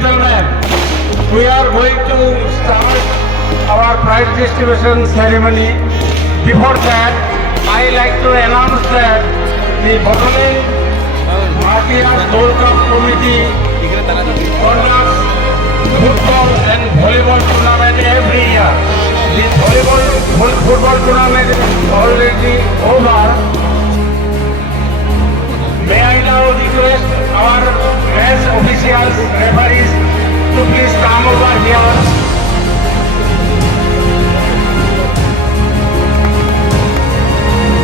gentlemen, we are going to start our prize distribution ceremony. Before that, I like to announce that the Bottling Martias Gold Cup Committee conducts football and volleyball tournament every year. The football tournament is already over. May I now request our match officials, referees to please come over here.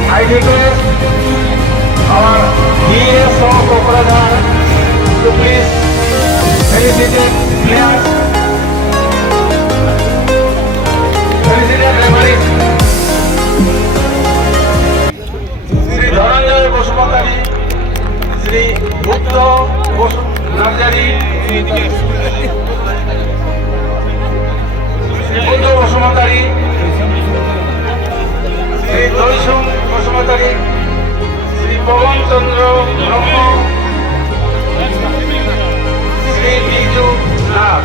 I request our DSO Kokradhar to please felicitate players, felicitate referees. Sri Dhananjay Basumatari, Sri Gupta Narjari, Sri Buddha Basumatari, Sri Doisum Basumatari, Sri Pawan Chandra Brahma, Sri Biju Nag.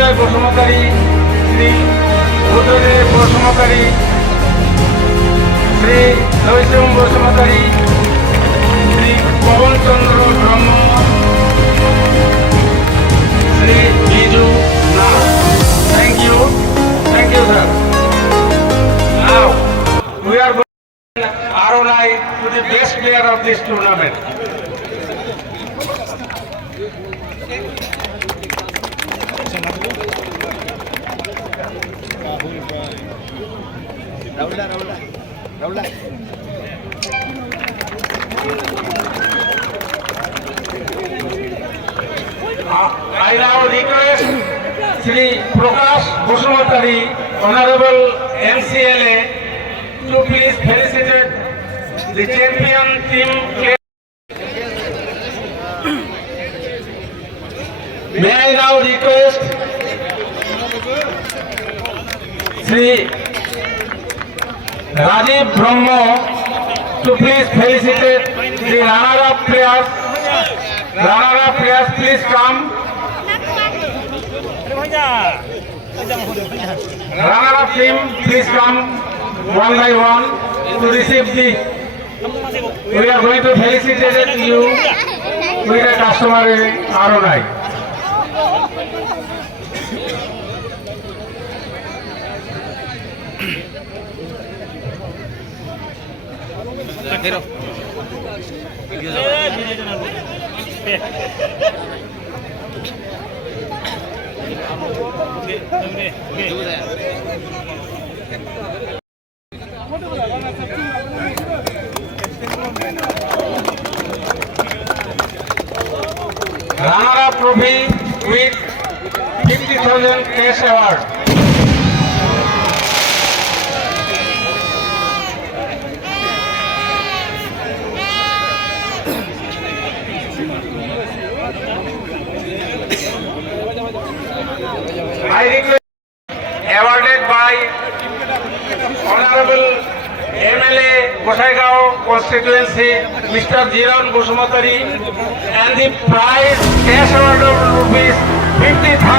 Jai Basumatari, Sri Buddhadev Basumatari, Sri Doisum Basumatari, Sri Pawan Chandra Brahma, Sri Biju Nag. Thank you, sir. Now we are going to ROI to the best player of this tournament. Raula. I now request Sri Prakash Basumatari, Honorable MCLA, to please felicitate the champion team player. May I now request Sri Rajiv Brahma to please felicitate the runner-up players. Runner-up players, please come. Runner-up team, please come one by one to receive the. We are going to felicitate you with a customary ROI. Runner-up trophy with 50,000 cash award. I request awarded by Honorable MLA Gosaigao constituency Mr. Jiran Basumatari and the prize cash award of rupees 50,000.